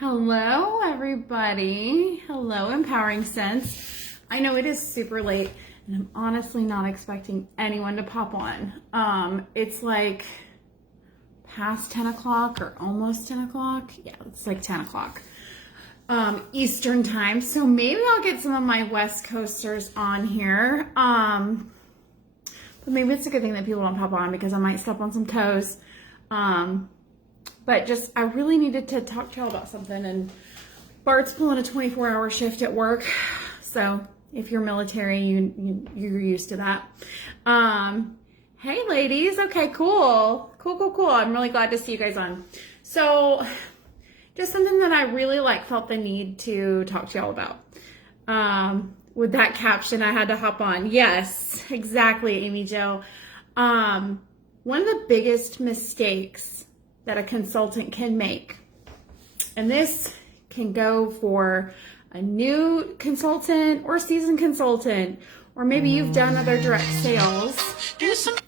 Hello, everybody. Hello, Empowering Sense. I know it is super late, and I'm honestly not expecting anyone to pop on. It's like past 10 o'clock or almost 10 o'clock. Yeah, it's like 10 o'clock Eastern time. So maybe I'll get some of my West Coasters on here. But maybe it's a good thing that people don't pop on because I might step on some toes. But I really needed to talk to y'all about something, and Bart's pulling a 24-hour shift at work. So if you're military, you're used to that. Hey ladies. Okay, cool. I'm really glad to see you guys on. So just something that I really felt the need to talk to y'all about. With that caption, I had to hop on. Yes, exactly, Amy Jo. One of the biggest mistakes that a consultant can make, and this can go for a new consultant or seasoned consultant, or maybe you've done other direct sales. That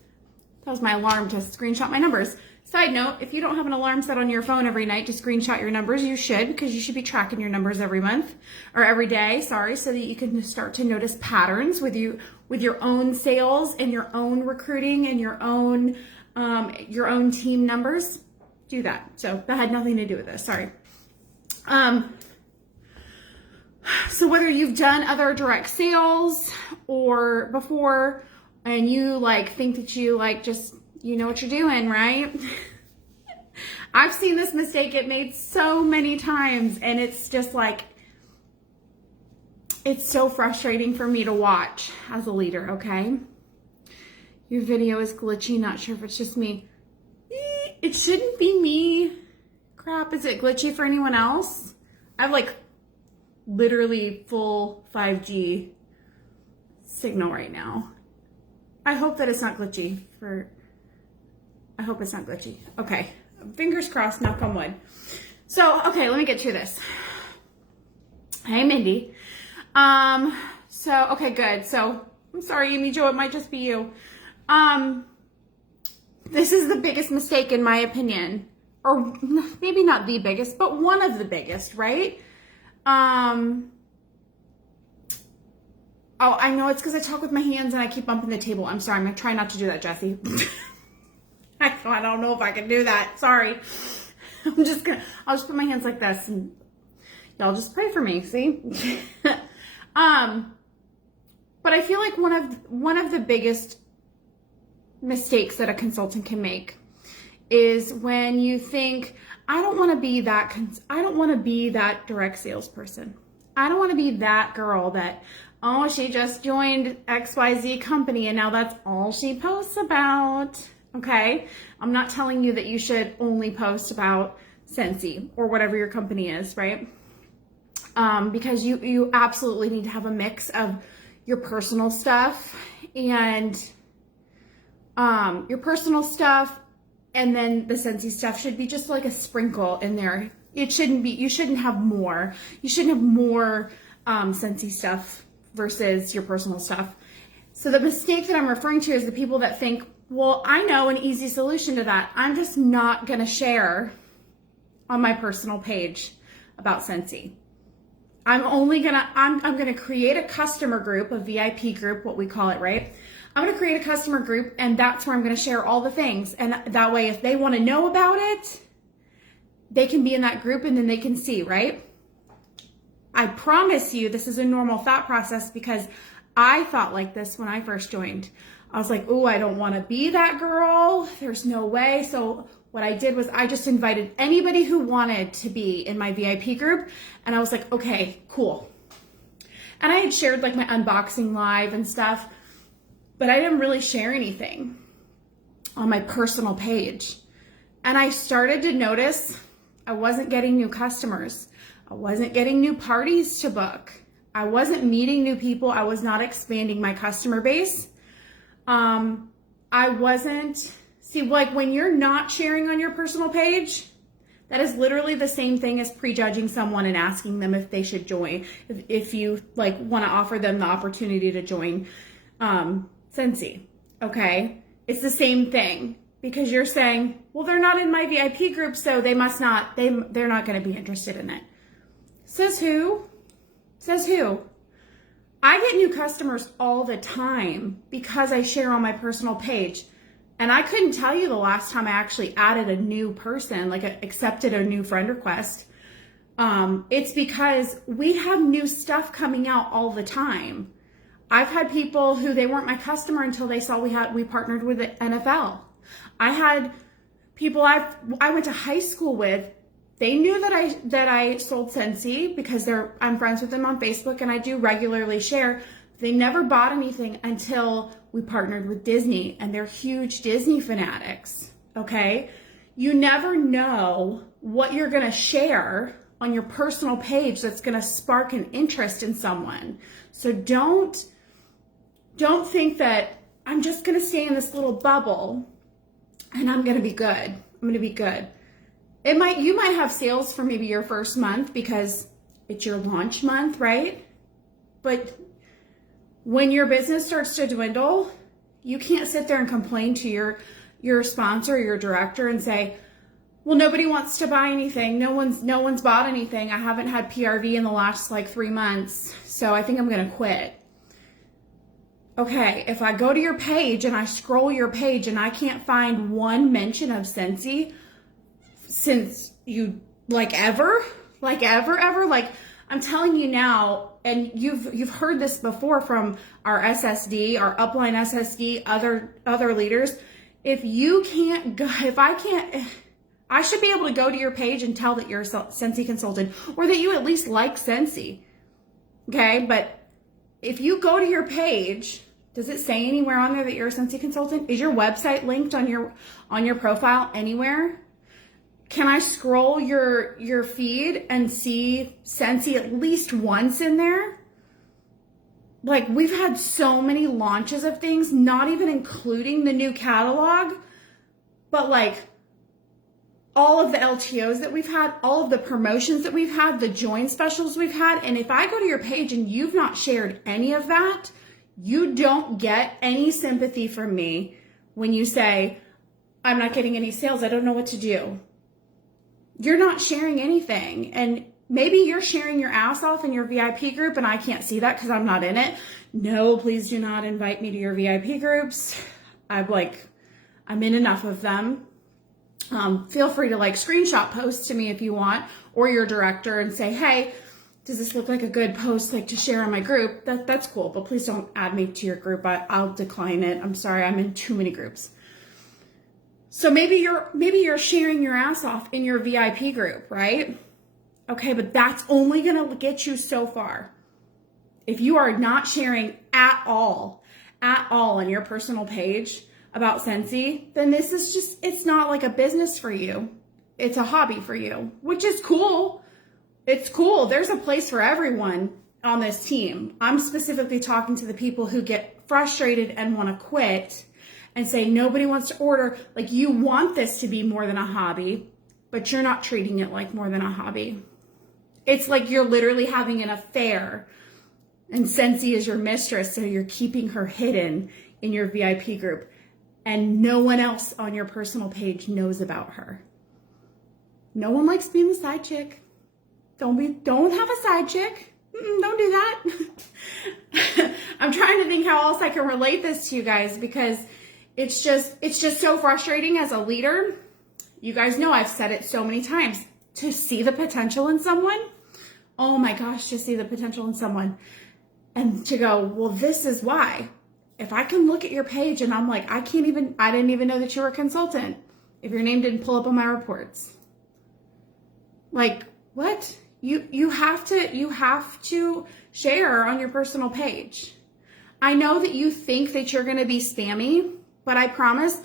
was my alarm to screenshot my numbers. Side note, if you don't have an alarm set on your phone every night to screenshot your numbers, you should, because you should be tracking your numbers every month, or every day, so that you can start to notice patterns with your own sales and your own recruiting and your own team numbers. Do that. So that had nothing to do with this. Sorry. So whether you've done other direct sales or before, and you think that you you know what you're doing, right? I've seen this mistake get made so many times, and it's just it's so frustrating for me to watch as a leader. Okay. Your video is glitchy. Not sure if it's just me. It shouldn't be me. Crap, is it glitchy for anyone else? I have literally full 5G signal right now. I hope that it's not glitchy I hope it's not glitchy. Okay, fingers crossed, knock on wood. So, okay, let me get to this. Hey, Mindy. Okay, good. So, I'm sorry, Amy Jo, it might just be you. This is the biggest mistake in my opinion, or maybe not the biggest, but one of the biggest, right? Oh, I know it's because I talk with my hands and I keep bumping the table. I'm sorry, I'm gonna try not to do that, Jessie. I don't know if I can do that. Sorry. I'll just put my hands like this and y'all just pray for me, see? But I feel like one of the biggest mistakes that a consultant can make is when you think, I don't want to be that direct salesperson. I don't want to be that girl that, oh, she just joined XYZ company and now that's all she posts about. Okay. I'm not telling you that you should only post about Scentsy or whatever your company is, right? Because you absolutely need to have a mix of your personal stuff and your personal stuff, and then the Scentsy stuff should be just a sprinkle in there. You shouldn't have more. You shouldn't have more Scentsy stuff versus your personal stuff. So the mistake that I'm referring to is the people that think, well, I know an easy solution to that. I'm just not going to share on my personal page about Scentsy. I'm going to create a customer group, a VIP group, what we call it, right? I'm going to create a customer group, and that's where I'm going to share all the things. And that way, if they want to know about it, they can be in that group and then they can see, right? I promise you, this is a normal thought process because I thought like this when I first joined. I was like, oh, I don't want to be that girl. There's no way. So what I did was I just invited anybody who wanted to be in my VIP group. And I was like, okay, cool. And I had shared my unboxing live and stuff, but I didn't really share anything on my personal page. And I started to notice I wasn't getting new customers. I wasn't getting new parties to book. I wasn't meeting new people. I was not expanding my customer base. When you're not sharing on your personal page, that is literally the same thing as prejudging someone and asking them if they should join. If you want to offer them the opportunity to join Scentsy, okay? It's the same thing because you're saying, well, they're not in my VIP group, so they're not going to be interested in it. Says who? Says who? I get new customers all the time because I share on my personal page. And I couldn't tell you the last time I actually added a new person, like accepted a new friend request. It's because we have new stuff coming out all the time. I've had people who they weren't my customer until they saw we partnered with the NFL. I had people I went to high school with. They knew that I sold Scentsy because I'm friends with them on Facebook and I do regularly share. They never bought anything until we partnered with Disney, and they're huge Disney fanatics, okay? You never know what you're gonna share on your personal page that's gonna spark an interest in someone. So don't think that I'm just gonna stay in this little bubble and I'm gonna be good. I'm gonna be good. You might have sales for maybe your first month because it's your launch month, right? But when your business starts to dwindle, you can't sit there and complain to your sponsor or your director and say, well, nobody wants to buy anything. No one's bought anything. I haven't had PRV in the last 3 months, so I think I'm gonna quit. Okay, if I go to your page and I scroll your page and I can't find one mention of Scentsy since you ever, I'm telling you now, and you've heard this before from our SSD, our upline SSD, other leaders. I should be able to go to your page and tell that you're a Scentsy consultant or that you at least like Scentsy. Okay, but if you go to your page, does it say anywhere on there that you're a Scentsy consultant? Is your website linked on your profile anywhere? Can I scroll your feed and see Scentsy at least once in there? We've had so many launches of things, not even including the new catalog, but all of the LTOs that we've had, all of the promotions that we've had, the join specials we've had. And if I go to your page and you've not shared any of that, you don't get any sympathy from me when you say, I'm not getting any sales, I don't know what to do. You're not sharing anything. And maybe you're sharing your ass off in your VIP group and I can't see that because I'm not in it. No, please do not invite me to your VIP groups. I'm in enough of them. Feel free to screenshot post to me if you want, or your director, and say, hey, does this look like a good post to share in my group? That's cool, but please don't add me to your group. I'll decline it. I'm sorry, I'm in too many groups. So maybe you're sharing your ass off in your VIP group, right? Okay, but that's only gonna get you so far. If you are not sharing at all on your personal page about Scentsy, then this is it's not like a business for you. It's a hobby for you, which is cool. It's cool. There's a place for everyone on this team. I'm specifically talking to the people who get frustrated and want to quit and say nobody wants to order. You want this to be more than a hobby, but you're not treating it like more than a hobby. It's like you're literally having an affair and Scentsy is your mistress, so you're keeping her hidden in your VIP group and no one else on your personal page knows about her. No one likes being the side chick. Don't have a side chick. Don't do that. I'm trying to think how else I can relate this to you guys, because it's just so frustrating as a leader. You guys know I've said it so many times. To see the potential in someone, oh my gosh, to see the potential in someone and to go, well, this is why. If I can look at your page and I'm like, I didn't even know that you were a consultant if your name didn't pull up on my reports. What? You have to share on your personal page. I know that you think that you're going to be spammy, but I promise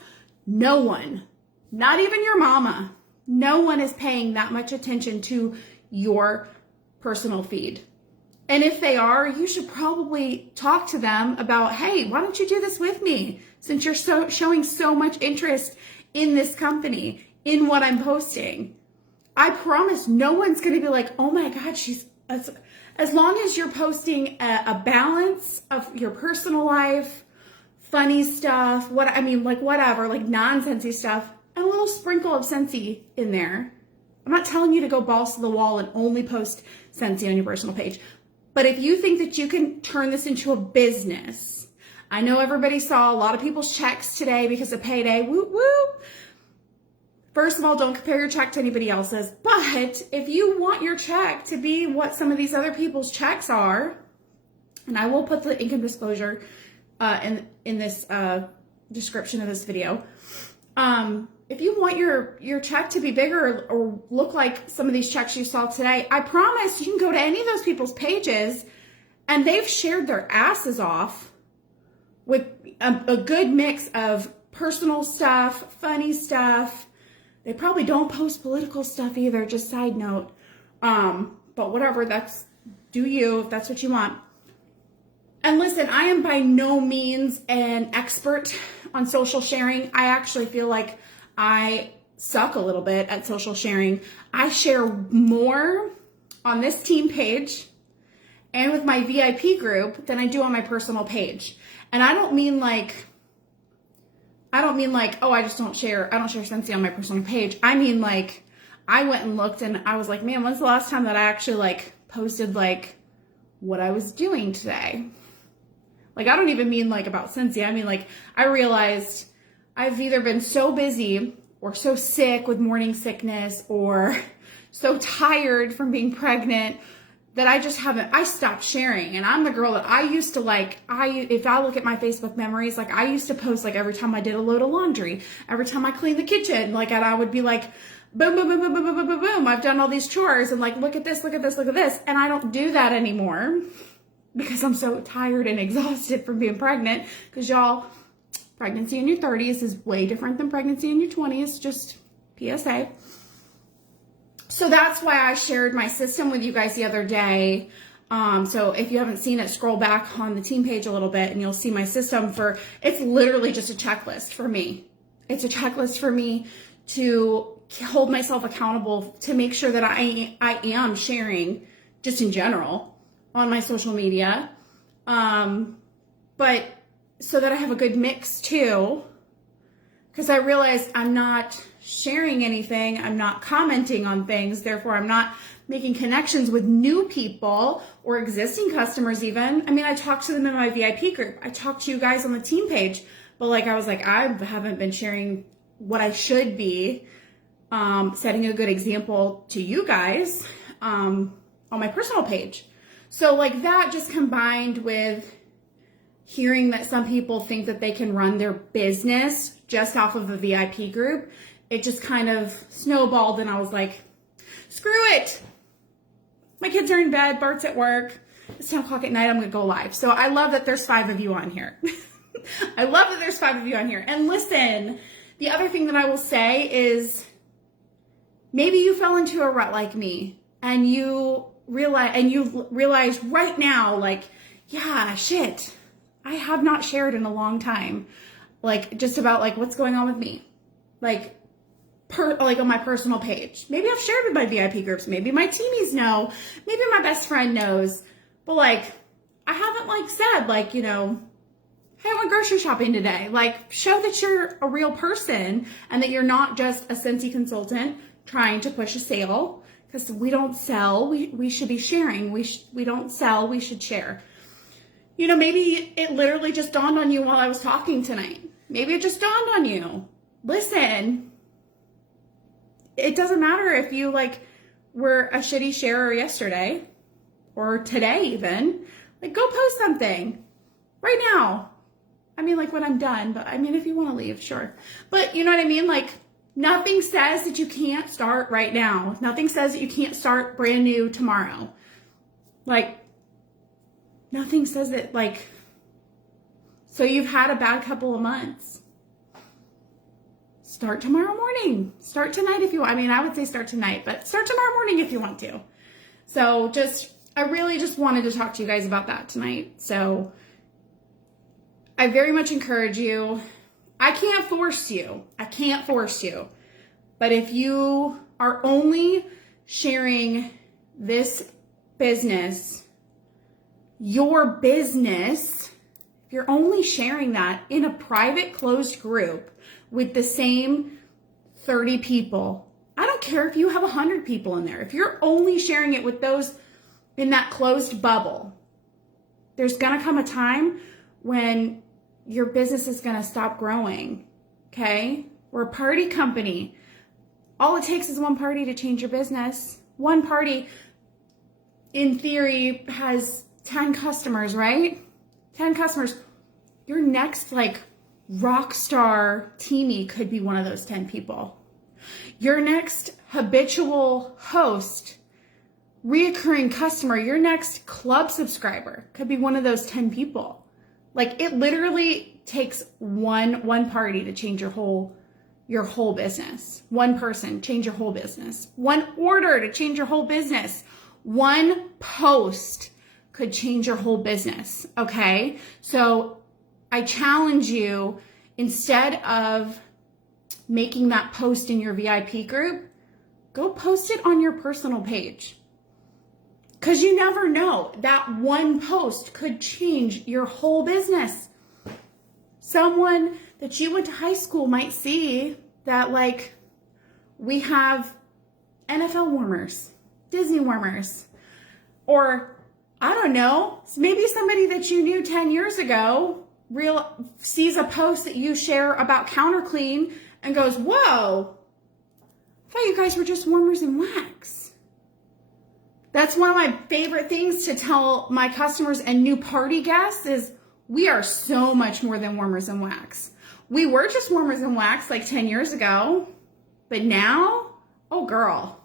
no one, not even your mama, no one is paying that much attention to your personal feed. And if they are, you should probably talk to them about, hey, why don't you do this with me? Since you're showing so much interest in this company, in what I'm posting. I promise no one's going to be like, oh my God, as long as you're posting a balance of your personal life, funny stuff, whatever, like nonsensy stuff, and a little sprinkle of Scentsy in there. I'm not telling you to go balls to the wall and only post Scentsy on your personal page. But if you think that you can turn this into a business, I know everybody saw a lot of people's checks today because of payday. Woo woo. First of all, don't compare your check to anybody else's. But if you want your check to be what some of these other people's checks are, and I will put the income disclosure in this description of this video. If you want your check to be bigger or look like some of these checks you saw today, I promise you can go to any of those people's pages and they've shared their asses off with a good mix of personal stuff, funny stuff. They probably don't post political stuff either, just side note. But whatever, do you, if that's what you want. And listen, I am by no means an expert on social sharing. I actually feel like I suck a little bit at social sharing. I share more on this team page and with my VIP group than I do on my personal page. And I don't mean like, oh, I don't share Scentsy on my personal page. I mean like, I went and looked and I was like, man, when's the last time that I actually like posted like what I was doing today? Like, I don't even mean like about Scentsy. I mean like, I realized I've either been so busy or so sick with morning sickness or so tired from being pregnant that I stopped sharing. And I'm the girl that I used to if I look at my Facebook memories, like I used to post like every time I did a load of laundry, every time I cleaned the kitchen, like, and I would be like, boom, boom, boom, boom, boom, boom, boom, boom, boom. I've done all these chores and like, look at this, look at this, look at this. And I don't do that anymore because I'm so tired and exhausted from being pregnant. Because y'all, pregnancy in your 30s is way different than pregnancy in your 20s, just PSA. So that's why I shared my system with you guys the other day. So if you haven't seen it, scroll back on the team page a little bit and you'll see my system it's literally just a checklist for me. It's a checklist for me to hold myself accountable to make sure that I am sharing just in general on my social media. But so that I have a good mix too, because I realized I'm not sharing anything, I'm not commenting on things, therefore I'm not making connections with new people or existing customers even. I mean, I talked to them in my VIP group, I talked to you guys on the team page, but like I was like, I haven't been sharing what I should be, setting a good example to you guys on my personal page. So like that just combined with hearing that some people think that they can run their business just off of a VIP group, it just kind of snowballed and I was like, screw it. My kids are in bed, Bart's at work. It's 10 o'clock at night, I'm gonna go live. So I love that there's 5 of you on here. I love that there's 5 of you on here. And listen, the other thing that I will say is maybe you fell into a rut like me and you realize right now, like, yeah, shit, I have not shared in a long time. Like just about like what's going on with me. Like on my personal page. Maybe I've shared with my VIP groups. Maybe my teamies know. Maybe my best friend knows. But like, I haven't like said like, you know, hey, I went grocery shopping today. Like show that you're a real person and that you're not just a Scentsy consultant trying to push a sale. Because we don't sell, we should be sharing. We don't sell, we should share. You know, maybe it literally just dawned on you while I was talking tonight. Maybe it just dawned on you. Listen, it doesn't matter if you like were a shitty sharer yesterday or today even. Like go post something right now. I mean like when I'm done, but I mean if you want to leave, sure. But you know what I mean? Like nothing says that you can't start right now. Nothing says that you can't start brand new tomorrow. Like nothing says that like, so you've had a bad couple of months. Start tomorrow morning. Start tonight if you want. I mean, I would say start tonight, but start tomorrow morning if you want to. So I really just wanted to talk to you guys about that tonight. So I very much encourage you. I can't force you. But if you are only sharing this business, your business, if you're only sharing that in a private closed group with the same 30 people, I don't care if you have 100 people in there. If you're only sharing it with those in that closed bubble, there's going to come a time when your business is going to stop growing, okay? We're a party company. All it takes is one party to change your business. One party, in theory, has 10 customers, right? 10 customers. Your next, rock star teamie could be one of those 10 people. Your next habitual host, reoccurring customer, your next club subscriber could be one of those 10 people. It literally takes one party to change your whole business. One person, change your whole business. One order to change your whole business. One post could change your whole business, okay? So I challenge you, instead of making that post in your VIP group, go post it on your personal page. Because you never know, that one post could change your whole business. Someone that you went to high school might see that, we have NFL warmers, Disney warmers, or I don't know, maybe somebody that you knew 10 years ago sees a post that you share about CounterClean and goes, whoa, I thought you guys were just warmers and wax. That's one of my favorite things to tell my customers and new party guests is we are so much more than warmers and wax. We were just warmers and wax 10 years ago, but now, oh girl,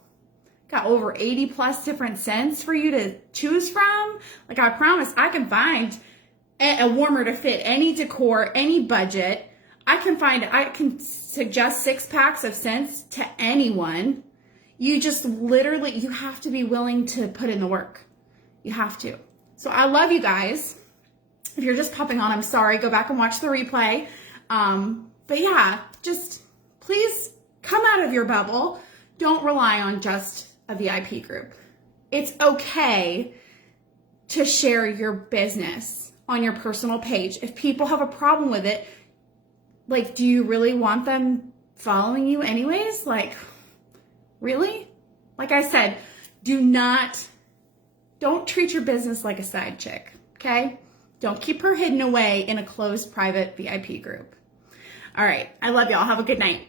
got over 80 plus different scents for you to choose from. I promise I can find a warmer to fit any decor, any budget. I can suggest 6 packs of scents to anyone. You just literally, you have to be willing to put in the work. You have to. So I love you guys. If you're just popping on, I'm sorry. Go back and watch the replay. But yeah, just please come out of your bubble. Don't rely on just a VIP group. It's okay to share your business on your personal page. If people have a problem with it, do you really want them following you anyways? Really? Like I said, don't treat your business like a side chick, okay? Don't keep her hidden away in a closed private VIP group. All right. I love y'all. Have a good night.